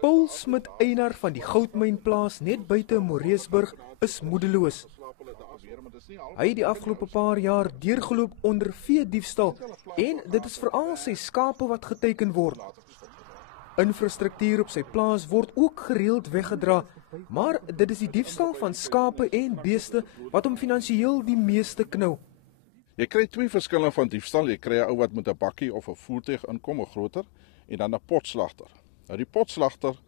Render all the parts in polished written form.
Paul Smit, eienaar van die goudmynplaas net buite Moreesburg, is moedeloos. Hy het die afgelope paar jaar deurgeloop onder veediefstal en dit is veral sy skape wat geteken word. Infrastruktuur op sy plaas word ook gereeld weggedra, maar dit is die diefstal van skape en beeste wat hom finansiëel die meeste knou. Jy kry twee verskille van diefstal. Jy kry 'n ou wat met 'n bakkie of 'n voertuig inkom, 'n groter, en dan 'n potslagter. Nou die potslagter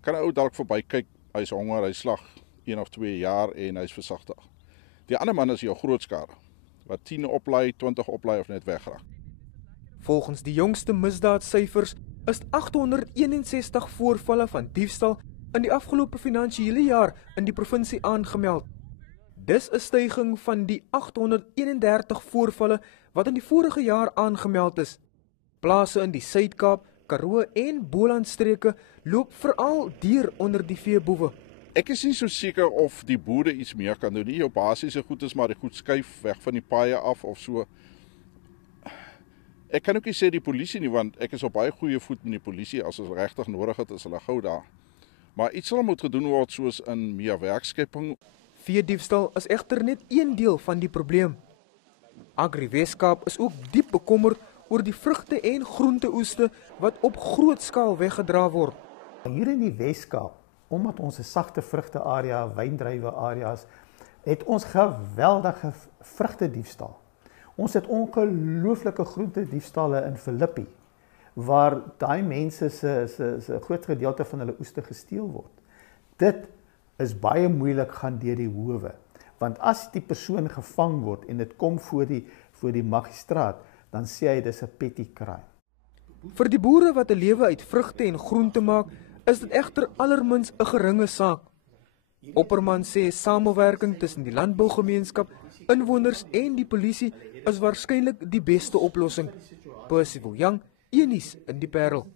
kan 'n ou dalk verbykyk, hy's honger, hy slag 1 of 2 jaar en hy's versigtig. Die ander man is jou grootskare, wat 10 oplaai, 20 oplaai of net wegraak. Volgens die jongste misdaadsyfers is 861 voorvalle van diefstal in die afgelope finansiële jaar in die provinsie aangemeld. Dis 'n styging van die 831 voorvalle wat in die vorige jaar aangemeld is. Plase in die Suid-Kaap, Karoo en Bolandstreke loop veral deur onder die veeboewe. Ek is nie so seker of die boere iets meer kan doen nie. Jou basiese goed is maar die goed skuif weg van die paaie af of so. Ek kan ook nie sê die polisie nie, want ek is op baie goeie voet met die polisie. As ons regtig nodig het, is hulle gou daar. Maar iets sal moet gedoen word soos in meer werkskepping. Veediefstal is egter net een deel van die probleem. Agri Weskaap is ook diep bekommerd oor die vrugte en groenteoeste wat op groot skaal weggedra word. Hier in die Weskaap, omdat ons 'n sagte vrugte area, wyndruiwe areas, het ons geweldige vrugtediefstal. Ons het ongelooflike groentediefstalle in Philippi, waar daai mense se groot gedeelte van hulle oeste gesteel word. Dit is baie moeilik gaan deur die howe, want as die persoon gevang word en dit kom voor die magistraat, dan sê hy dis 'n petty crime. Vir die boere wat 'n lewe uit vrugte en groente maak, is dit egter allermins 'n geringe saak. Opperman sê samewerking tussen die landbougemeenskap, inwoners en die polisie is waarskynlik die beste oplossing. Percival Young, Unies in die Parel.